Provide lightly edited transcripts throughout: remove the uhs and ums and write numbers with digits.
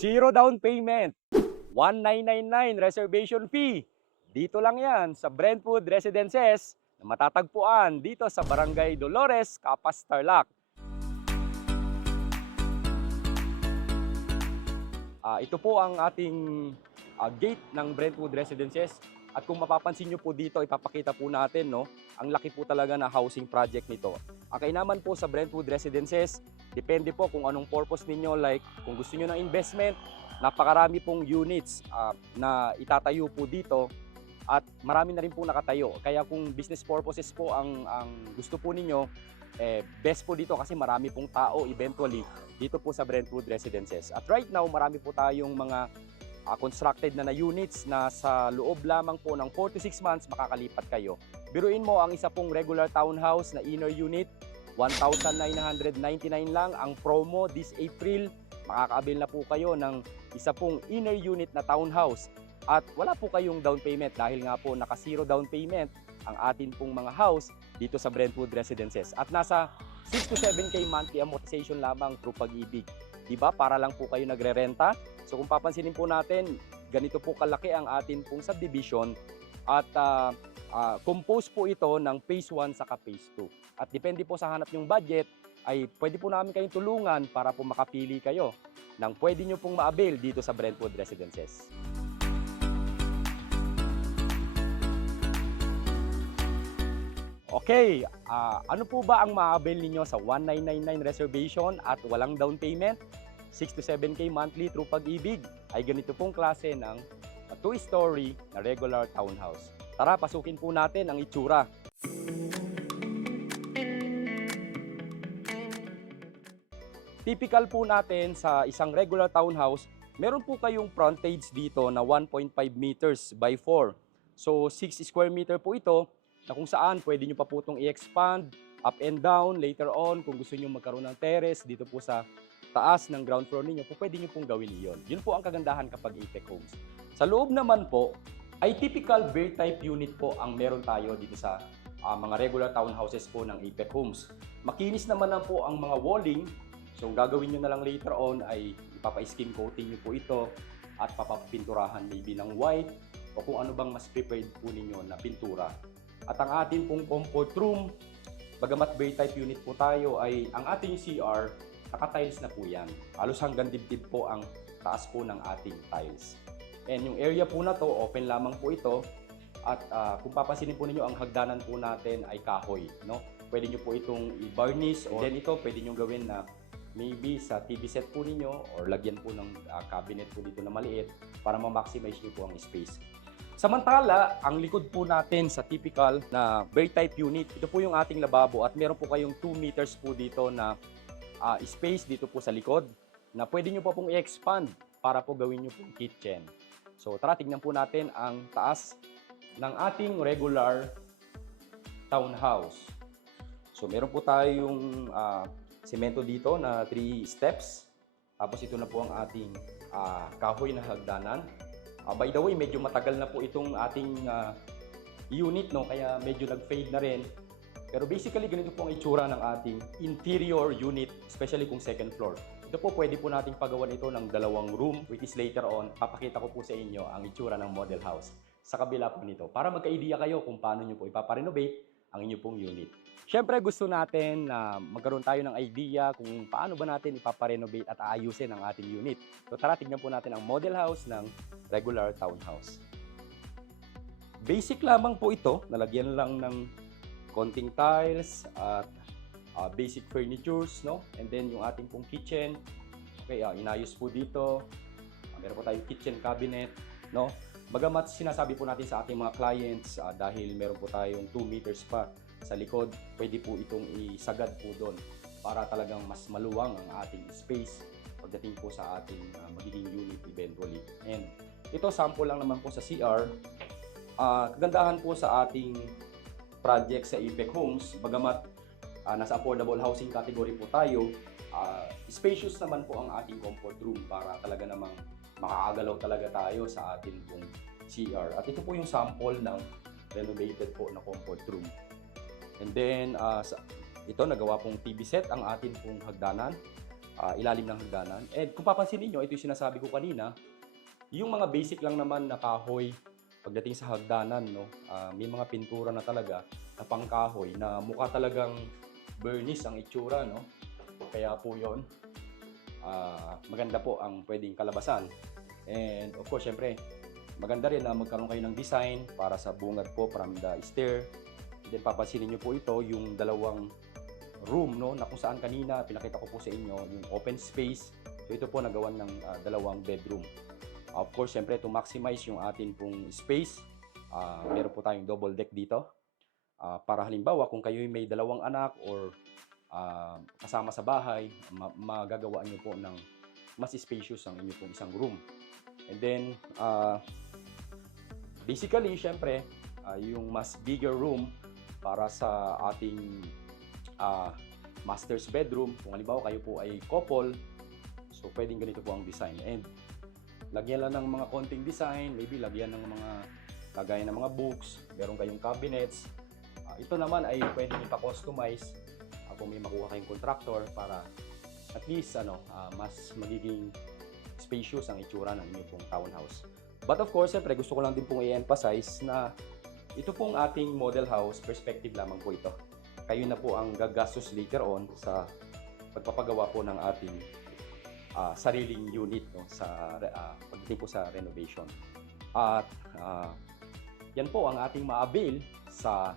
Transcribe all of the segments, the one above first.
Zero down payment, 1999 reservation fee. Dito lang yan sa Brentwood Residences na matatagpuan dito sa Barangay Dolores, Capas, Tarlac. Ito po ang ating gate ng Brentwood Residences. At kung mapapansin nyo po dito, ipapakita po natin, no, ang laki po talaga na housing project nito. Ang kainaman po sa Brentwood Residences, depende po kung anong purpose ninyo. Like, kung gusto nyo ng investment, napakarami pong units na itatayo po dito. At marami na rin po nakatayo. Kaya kung business purposes po ang gusto po ninyo, best po dito kasi marami pong tao eventually dito po sa Brentwood Residences. At right now, marami po tayong mga constructed na units na sa loob lamang po ng 4 to 6 months makakalipat kayo. Biruin mo ang isa pong regular townhouse na inner unit, 1,999 lang ang promo this April. Makakaabil na po kayo ng isa pong inner unit na townhouse. At wala po kayong down payment dahil nga po naka-zero down payment ang atin pong mga house dito sa Brentwood Residences. At nasa 6 to 7K monthly amortization lamang through Pag-ibig. Diba? Para lang po kayo nagre-renta. So kung papansinin po natin, ganito po kalaki ang atin pong subdivision at composed po ito ng phase 1 saka phase 2. At depende po sa hanap yung budget, ay pwede po namin kayong tulungan para po makapili kayo ng pwede nyo pong ma-avail dito sa Brentwood Residences. Okay, ano po ba ang ma-avail ninyo sa 1999 reservation at walang down payment? 6 to 7K monthly through Pag-ibig ay ganito pong klase ng 2-story na regular townhouse. Tara, pasukin po natin ang itsura. Typical po natin sa isang regular townhouse, meron po kayong frontage dito na 1.5 meters by 4. So 6 square meter po ito na kung saan pwede nyo pa po itong i-expand up and down later on kung gusto nyo magkaroon ng terrace dito po sa taas ng ground floor ninyo, pwede nyo pong gawin iyon. Yun po ang kagandahan kapag Apex Homes. Sa loob naman po, ay typical bear type unit po ang meron tayo dito sa mga regular townhouses po ng Apex Homes. Makinis naman na po ang mga walling. So gagawin nyo na lang later on ay ipapa-skim coating nyo po ito at papapinturahan maybe ng white o kung ano bang mas prepared po ninyo na pintura. At ang ating pong comfort room, bagamat bear type unit po tayo, ay ang ating CR, naka-tiles na po yan. Halos hanggang dibdib po ang taas po ng ating tiles. And yung area po na to, open lamang po ito. At kung papansinin po ninyo, ang hagdanan po natin ay kahoy. No? Pwede nyo po itong i-varnish. Then ito, pwede nyo gawin na maybe sa TV set po ninyo or lagyan po ng cabinet po dito na maliit para ma-maximize nyo po ang space. Samantala, ang likod po natin sa typical na bear type unit, ito po yung ating lababo at meron po kayong 2 meters po dito na space dito po sa likod na pwede nyo po pong i-expand para po gawin nyo pong kitchen. So tara, tignan po natin ang taas ng ating regular townhouse. So meron po tayong semento dito na 3 steps. Tapos ito na po ang ating kahoy na hagdanan. By the way, medyo matagal na po itong ating unit, no? Kaya medyo nag-fade na rin. Pero basically, ganito po ang itsura ng ating interior unit, especially kung second floor. Ito po, pwede po nating pagawan ito ng 2 room, which is later on, papakita ko po sa inyo ang itsura ng model house sa kabila po nito. Para magka-idea kayo kung paano nyo po ipaparenovate ang inyo pong unit. Siyempre, gusto natin na magkaroon tayo ng idea kung paano ba natin ipaparenovate at aayusin ang ating unit. So tara, tignan po natin ang model house ng regular townhouse. Basic lamang po ito, nalagyan lang ng konting tiles at basic furnitures, no? And then yung ating pong kitchen. Okay, inayos po dito. Meron po tayong kitchen cabinet, no? Bagamat sinasabi po natin sa ating mga clients dahil meron po tayong 2 meters pa sa likod, pwede po itong isagad po doon para talagang mas maluwang ang ating space pagdating po sa ating magiging unit eventually. And ito, sample lang naman po sa CR. Kagandahan po sa ating project sa Apex Homes, bagamat nasa affordable housing category po tayo, spacious naman po ang ating comfort room para talaga namang makakagalaw talaga tayo sa ating pong CR. At ito po yung sample ng renovated po na comfort room. And then, ito nagawa pong TV set ang ating pong hagdanan. ilalim ng hagdanan. And kung papansin niyo, ito yung sinasabi ko kanina, yung mga basic lang naman na kahoy pagdating sa hagdanan, no, may mga pintura na talaga na pangkahoy na mukha talagang burnish ang itsura, no. Kaya po yon, maganda po ang pwedeng kalabasan. And of course, syempre, maganda rin na magkaroon kayo ng design para sa bungad po from the stair. Then papansinin niyo po ito, yung dalawang room, no, na kung saan kanina pinakita ko po sa inyo yung open space. So ito po nagawan ng dalawang bedroom. Of course, syempre to maximize yung atin pong space, meron po tayong double deck dito. Para halimbawa kung kayo may dalawang anak or kasama sa bahay, magagawa niyo po ng mas spacious ang inyo pong isang room. And then basically, syempre, yung mas bigger room para sa ating master's bedroom. Kung halimbawa kayo po ay couple, so pwedeng ganito po ang design. And lagyan lang ng mga konting design, maybe lagyan ng mga kagaya ng mga books, meron kayong cabinets. Ito naman ay pwedeng ipa-customize kung may makuha kayong contractor para at least mas magiging spacious ang itsura ng inyong pong townhouse. But of course, siyempre gusto ko lang din pong i-emphasize na ito pong ating model house, perspective lamang po ito. Kayo na po ang gagastos later on sa pagpapagawa po ng ating sariling unit, no, sa pagdating po sa renovation. At yan po ang ating ma-avail sa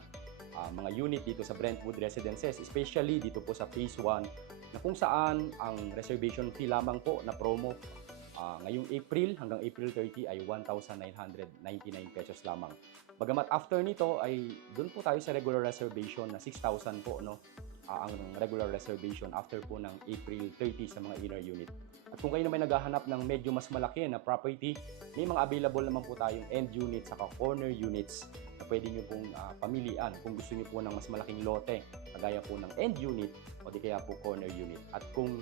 mga unit dito sa Brentwood Residences, especially dito po sa Phase 1 na kung saan ang reservation fee lamang po na promo ngayong April hanggang April 30 ay 1,999 pesos lamang. Bagamat after nito ay doon po tayo sa regular reservation na 6,000 po, no, ang regular reservation after po ng April 30 sa mga inner unit. At kung kayo naman naghahanap ng medyo mas malaki na property, may mga available naman po tayong end units saka corner units na pwede nyo pong pamilian kung gusto nyo po ng mas malaking lote, kagaya po ng end unit o di kaya po corner unit. At kung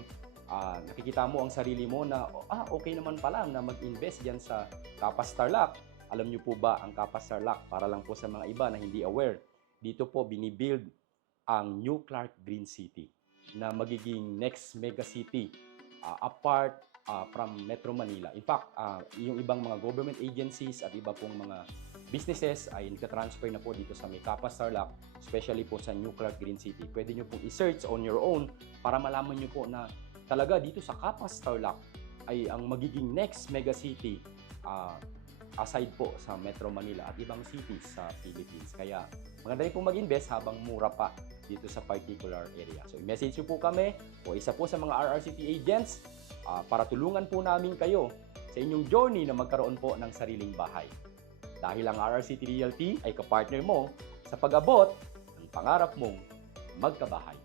nakikita mo ang sarili mo na okay naman pala na mag-invest dyan sa Kapas Tarlac, alam nyo po ba ang Kapas Tarlac, para lang po sa mga iba na hindi aware, dito po binibuild ang New Clark Green City na magiging next mega city apart from Metro Manila. In fact, yung ibang mga government agencies at iba pong mga businesses ay naka-transfer na po dito sa may Kapas Tarlac, especially po sa New Clark Green City. Pwede nyo pong i-search on your own para malaman nyo po na talaga dito sa Kapas Tarlac ay ang magiging next mega city aside po sa Metro Manila at ibang cities sa Philippines. Kaya maganda rin po mag-invest habang mura pa dito sa particular area. So i-message nyo po kami o isa po sa mga RRCT agents para tulungan po namin kayo sa inyong journey na magkaroon po ng sariling bahay. Dahil ang RRCT Realty ay kapartner mo sa pag-abot ng pangarap mong magkabahay.